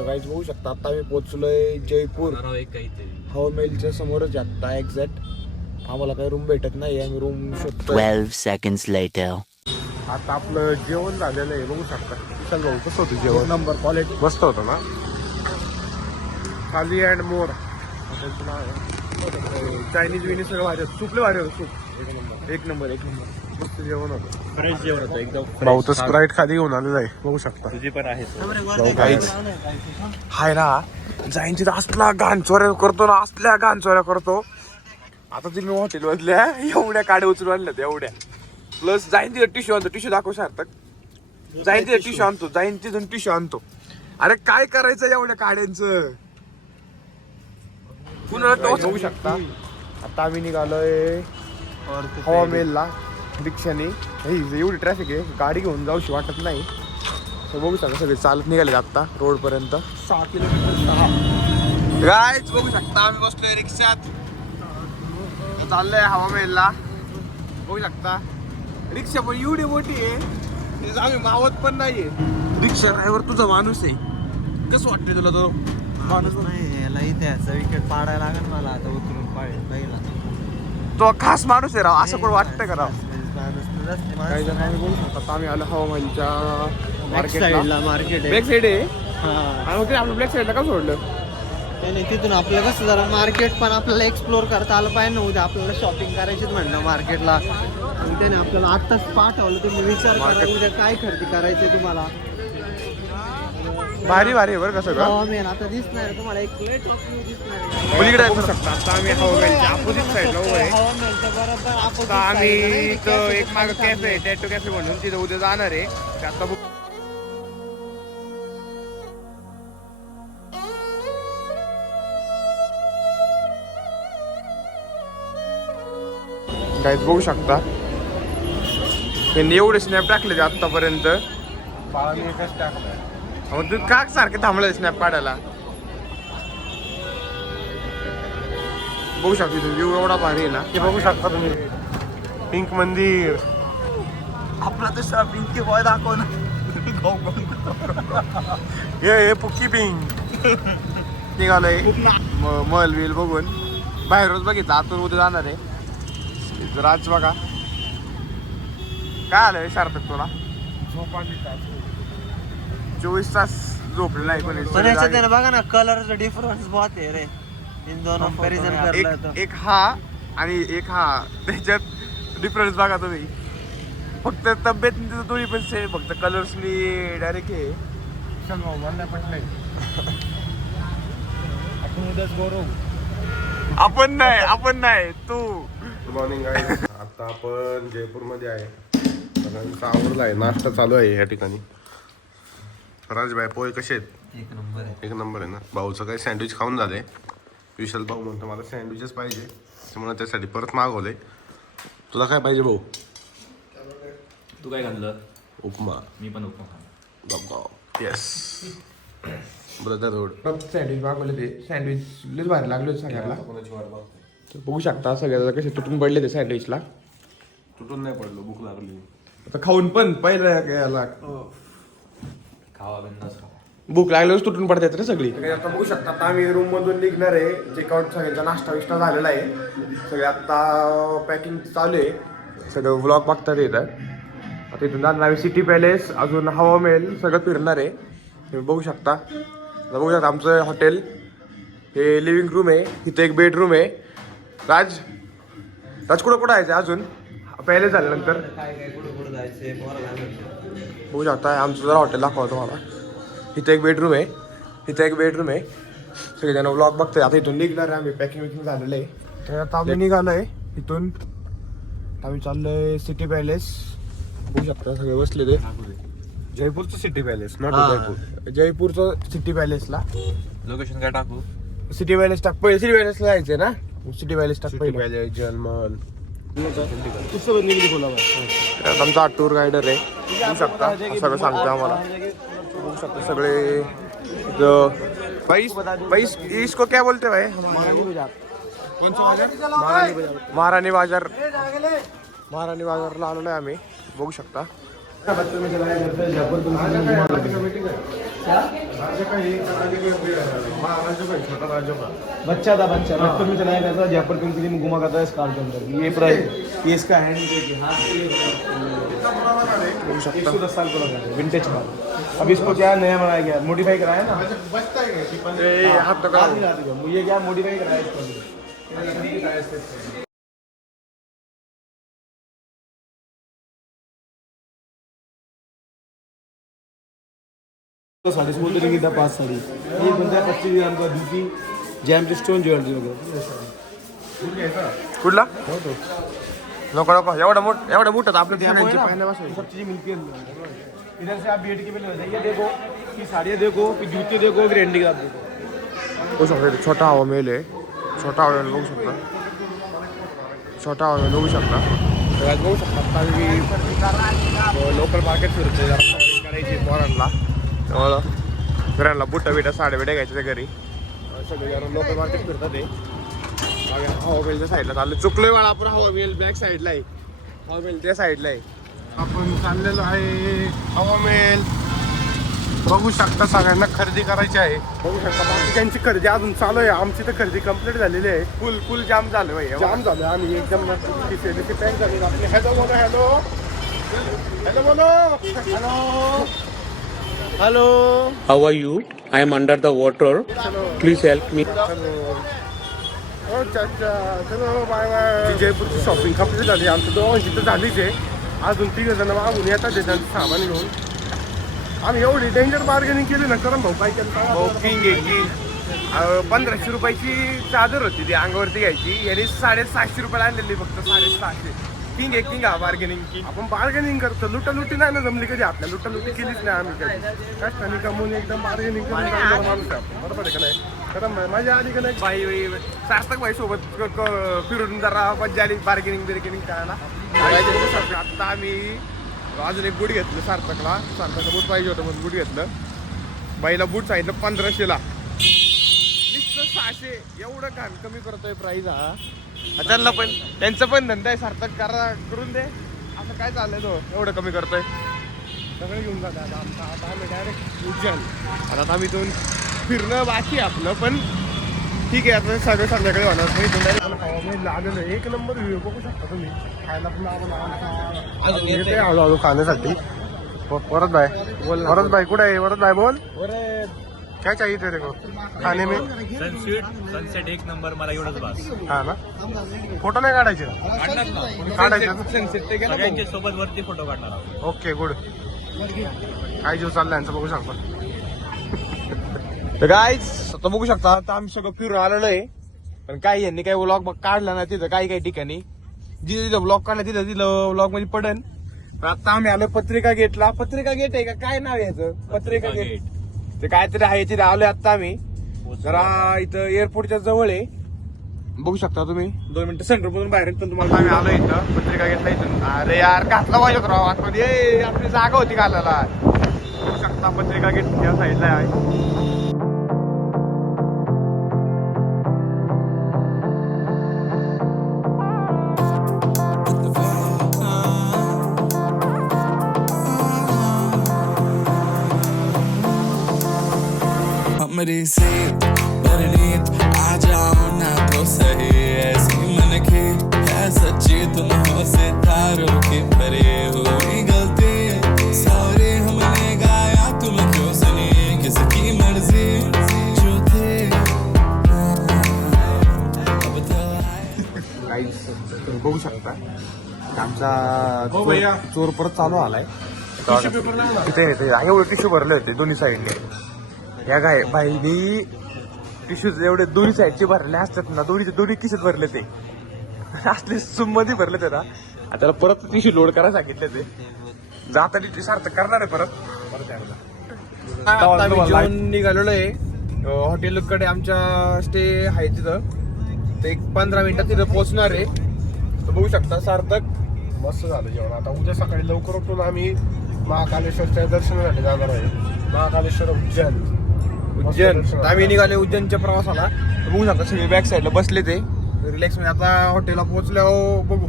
तर गाईज बघू शकता आता आम्ही पोहोचलोय जयपूर हवामेलच्या समोरच आता एक्झॅक्ट आम्हाला काही रूम भेटत नाही आम्ही रूम शोधतो 12 seconds later. आता आपलं जेवण झालेलं आहे बघू शकता. विशाल भाऊ कसं होतं जेवण? नंबर क्वालिटी मस्त होतं ना. थाली अँड मोर हॉटेलचं नाव आहे. चायनीज विनी सगळं भारी होतं. सूपले भारी होतं. सूप एक नंबर मस्त जेवण होतं. फ्रेश जेवण होतं एकदम. भाऊ तर स्प्राईट खाली घेऊन आलेला आहे बघू शकता. तुझी पण आहे भाऊ काहीच हाय ना जाईनची तर असला घाण चोऱ्या करतो ना असल्या घाण चोऱ्या करतो. आता तुम्ही हॉटेल मधल्या एवढ्या काड्या उचलून आणल्यात एवढ्या प्लस जाईन तिथं टिश्यू आणतो. टिश्यू दाखव सार्थक. जाईन तिथं टिश्यू आणतो. जाईन तिथून टिश्यू आणतो. अरे काय करायचं एवढ्या काड्यांचं कुणाला टोच होऊ शकता. आता आम्ही निघालोय हवामेलला रिक्षाने. एवढी ट्रॅफिक आहे गाडी घेऊन जाऊशी वाटत नाही. तर बघू शकता सगळे चालत निघाले आता रोड पर्यंत 6 किलोमीटर. गायच बघू शकता आम्ही बसलोय रिक्षात चाललंय हवामेलला. बघू शकता रिक्षा पण एवढी मोठी आहे आम्ही मावत पण नाहीये. रिक्षा ड्रायव्हर तुझा माणूस आहे. कसं वाटतंय तुला तो माणूस? नाही याला इथे विकेट पाडायला लागेल मला आता उतरून पहिला. तो खास माणूस आहे राव. असं कोण वाटतंय का राव? काही जण मार्केट आम्ही बोलू शकतो. आता आम्ही आलो हवामेलच्या मार्केटला. मार्केट बॅक साईड आहे आहे. आणि आपलं ब्लॅक साईडला का सोडलं? नाही तिथून आपलं कसं जरा मार्केट पण आपल्याला एक्सप्लोर करता आलं पाहिजे ना. उद्या आपल्याला शॉपिंग करायचीच म्हणलं मार्केटला. आणि त्याने आपल्याला आत्ताच पाठवलं. तुम्ही विचार करा उद्या काय खरेदी करायचंय तुम्हाला. भारी भारी आहे बरं का सगळं. हवामेल आता दिसणार तुम्हाला एक प्लेट दिसणार. पलीकडे बघू शकता. आता आम्ही हवामेलच्या अपोजिट साईडला उभं आहे. हवामेलच्या बरोबर आता आम्ही इथं एक मागं कॅफे आहे टॅटो कॅफे म्हणून तिथं उद्या जाणार आहे. ते आता बघू. गाईज बघू शकता त्यांनी एवढे स्नॅप टाकले ते आतापर्यंत. मग तुम्ही का सारखे थांबले स्नॅप काढायला? बघू शकता तुम्ही व्ह्यू एवढा भारी आहे ना. ते बघू शकता तुम्ही पिंक मंदिर. आपला तर शॉपिंग की बॉय दाखव ना. हे पुक्की पिंक निघालंय. महल बिल बघून बाहेरच बघितलं. आतून उद्या जाणार आहे. राज बघा काय आलंय सार्थक तुला? 24 तास झोपले नाही कोणी. पण याच्यात आहे ना बघा ना कलरचा डिफरन्स बहुत आहे रे. इन दोन कंपॅरिझन करलं तर एक हा आणि एक हा त्याच्यात डिफरन्स बघा तुम्ही. फक्त तब्येत दोन्ही पण सेम फक्त कलर्सनी डायरेक्ट हे आपण नाही तू. Good morning guys. आता आपण जयपूरमध्ये आहे. सगळ्यांचा आवडला आहे. नाश्ता चालू आहे या ठिकाणी. राजभाई पोहे कसे आहेत? एक नंबर आहे. एक नंबर आहे ना. भाऊचं काही सँडविच खाऊन झाले. विशाल भाऊ म्हणतो मला सँडविचच पाहिजे त्यामुळे त्यासाठी परत मागवले. तुला काय पाहिजे भाऊ? तू काय घातलं? उपमा. मी पण उपमा खाणार. Yes brother road. सँडविच मागवले ते. सँडविच लयच भारी लागले सगळ्याला. तर बघू शकता सगळ्याला कसे तुटून पडले ते सँडविचला. तुटून नाही पडलो, भूक लागली. आता खाऊन पण पहिलं याला खावा बिंदास खावा. भूक लागल्यावर तुटून पडतात रे सगळी. आता बघू शकता आता आम्ही रूम मधून निघणार आहे. चेकआउट सगळ्यांचा नाश्ता विष्टा झालेला आहे. सगळे आता पॅकिंग चालू आहे. सगळं व्लॉग बघतात येतं. आता इथून जाणार आम्ही सिटी पॅलेस अजून हवामेल सगळं फिरणार आहे. तुम्ही बघू शकता. बघू शकता आमचं हॉटेल. हे लिव्हिंग रूम आहे. इथं एक बेडरूम आहे. राज कुठं आहे अजून पॅलेस झाल्यानंतर काय कुठं जायचंय बघू शकता. आमचं जरा हॉटेल दाखवा तुम्हाला. इथं एक बेडरूम आहे. सगळेजण व्लॉग बघतोय. आता इथून निघणार आहे आम्ही. पॅकिंग विकिंग झालेलं आहे. तर आता आम्ही निघालोय इथून. आम्ही चाललोय सिटी पॅलेस. बघू शकता सगळे बसले ते. जयपूरचं सिटी पॅलेस नॉट जयपूर. जयपूरचं सिटी पॅलेसला लोकेशन काय टाकू? सिटी पॅलेस टाक. पहिले सिटी पॅलेसला जायचंय ना. सिटी पॅलेस टाक पहिले. पॅलेस जलमल. आमचा टूर गायडर आहे. बघू शकता सगळं सांगतो आम्हाला. बघू शकता सगळे पैस इसको क्या बोलते भाई? महाराणी बाजार. महाराणी बाजारला आलेलो आहे आम्ही. बघू शकता बच्चा था बच्चा बचपन में चलाया करता जयपुर तुम के लिए घुमा करता है इस कार के अंदर ये प्राइस ये इसका हैंड 110 साल पुराना है विंटेज कार अब इसको क्या नया बनाया गया मॉडिफाई कराया ना हाथ तो ये क्या मॉडिफाई कराया इसको तो साड़ी स्मूथ रहेगी 5 साड़ी ये बनता है 25 ग्राम का डीपी जैम स्टोन ज्वेलरी वगैरह कुठला नको नको एवढा मोठा आपल्या ध्यानांचे सब चीजें मिलती है इधर से आप BT के मिल ये देखो कि साड़ियाँ देखो कि जूते देखो कि हैंडीक्राफ्ट देखो हो सकता छोटा हवा महल आहे छोटा हवा महल बघू शकता छोटा हवा महल बघू शकता बघू शकता आता लोकल मार्केट फिरते जरा शॉपिंग करायची पोरांना त्यामुळं घरांना बुट्टा बिटा साड्या बिट्या घ्यायच्या घरी सगळे जरा लोकल मार्केट फिरतात ते हवा मेलच्या साईडला चाललं चुकलोय मला आपण हवा मेल बॅक साईडला आहे हवा मेल त्या साईडला आहे आपण चाललेलो आहे हवा मेल बघू शकता सगळ्यांना खरेदी करायची आहे बघू शकता बाकीच्यांची खरेदी अजून चालू आहे आमची तर खरेदी कंप्लीट झालेली आहे फुल जाम झालं भाई जाम झालं आम्ही एकदम पॅक झाले आपले हॅलो बोलो हॅलो हॅलो बोलो hello hello How are you? I am under the water. Please help me. हो चाचा चलो बाय बाय जयपूरची शॉपिंग कंप्लीट झाली आमचं दोघांची तर झालीच आहे अजून 3 जण मागून येतात त्यांचं सामान घेऊन आम्ही एवढी डेंजर बार्गेनिंग केली ना करम भाऊ काय केलं किंग आहे की 1500 रुपयाची चादर होती ती अंगावरती घ्यायची याने 750 रुपयाला आणलेली फक्त 750 किंग आहे किंग हा बार्गेनिंग किंग आपण बार्गेनिंग करतो लुटालुटी नाही ना जमली कधी आपल्या लुटालुटी केलीच नाही आम्ही कधी कष्टाने कमवून एकदम बार्गेनिंग करून चालणारा माणूस आहे आपण. बरोबर आहे का नाही करम भाई माझ्या आली का नाही बाई सार्थक भाई सोबत फिरून जरा मजा आली बार्गेनिंग करायला आता आम्ही अजून एक बूट घेतलं सार्थकला बूट पाहिजे होतं म्हणून बूट घेतलं बाईला बूट सांगितलं 1500ला नुसतं 600 एवढं घाण कमी करतोय प्राईज हा त्यांना पण त्यांचं पण धंदा आहे सार्थक करून दे असं काय चाललंय तो एवढं कमी करतोय सगळं घेऊन जातात आता आम्ही डायरेक्ट उज्जैन आता आम्ही इथून फिरणं बाकी आहे आपलं पण ठीक आहे आता सगळं संध्याकाळी होणार आलेलं एक नंबर व्ह्यू बघू शकता तुम्ही खायला पण येते हळूहळू खाण्यासाठी वरद भाई कुठे आहे वरद भाई बोल क्या चाहिए तेरे को खाने में सनसेट एक नंबर मला एवढंच बस हा ना फोटो नाही काढायचे काढायचे सगळ्यांच्या सोबत वरती फोटो काढणार आहोत. ओके गुड काय जीव चाललाय यांचं बघू शकता तर गाईज आता बघू शकता आता आम्ही सगळं फिरून आलेलो आहे पण काही यांनी काही व्लॉग काढला ना तिथं काही ठिकाणी जिथं तिथं ब्लॉग काढला तिथं व्लॉग मध्ये पडन पण आता आम्ही आलोय पत्रिका गेटला पत्रिका गेट आहे का काय नाव आहे ह्याचं पत्रिका गेट ते काहीतरी आहे तिथे आलोय आता आम्ही जरा इथं एअरपोर्टच्या जवळ आहे बघू शकता तुम्ही 2 मिनिटं सेंटर मधून बाहेर पण तुम्हाला आम्ही आलोय इथं पत्रिका गेटला इथून अरे यार घातला पाहिजे राव आतमध्ये आपली जागा होती घालायला बघू शकता पत्रिका गेट या साईडला आहे मेरी से परनीत आ जाओ ना तो सही ऐसी मन की है सच्ची तुम हो सितारों की भरे हुई गलती सॉरी हमने गाया तुम क्यों सुनी किसकी मर्जी जो थे अब तो बघू शकता आमचा चोर परत चालू आलाय तिथे एवढे टिश्यू भरले होते दोन्ही साईडने या काय बाईनी टिश्यूज एवढे दोन्ही साईडचे भरले असतात ना दोन्ही किशेत भरले ते असले सुम मध्ये भरले ते ना त्याला परत टिश्यू लोड करायला सांगितले ते जाताना सार्थक करणार आहे परत जेवण निघालेलो आहे हॉटेलकडे आमच्या स्टे आहे तिथं ते 15 मिनिटात तिथं पोहोचणार आहे तर बघू शकता सार्थक मस्त झालं जेवण आता उद्या सकाळी लवकर उठून आम्ही महाकालेश्वरच्या दर्शनासाठी जाणार आहे महाकालेश्वर उज्जैन आम्ही निघाले उज्जैनच्या प्रवासाला बघू शकता सगळे बॅक साईडला बसले ते रिलॅक्स मध्ये आता हॉटेलला पोहोचल्यावर बघू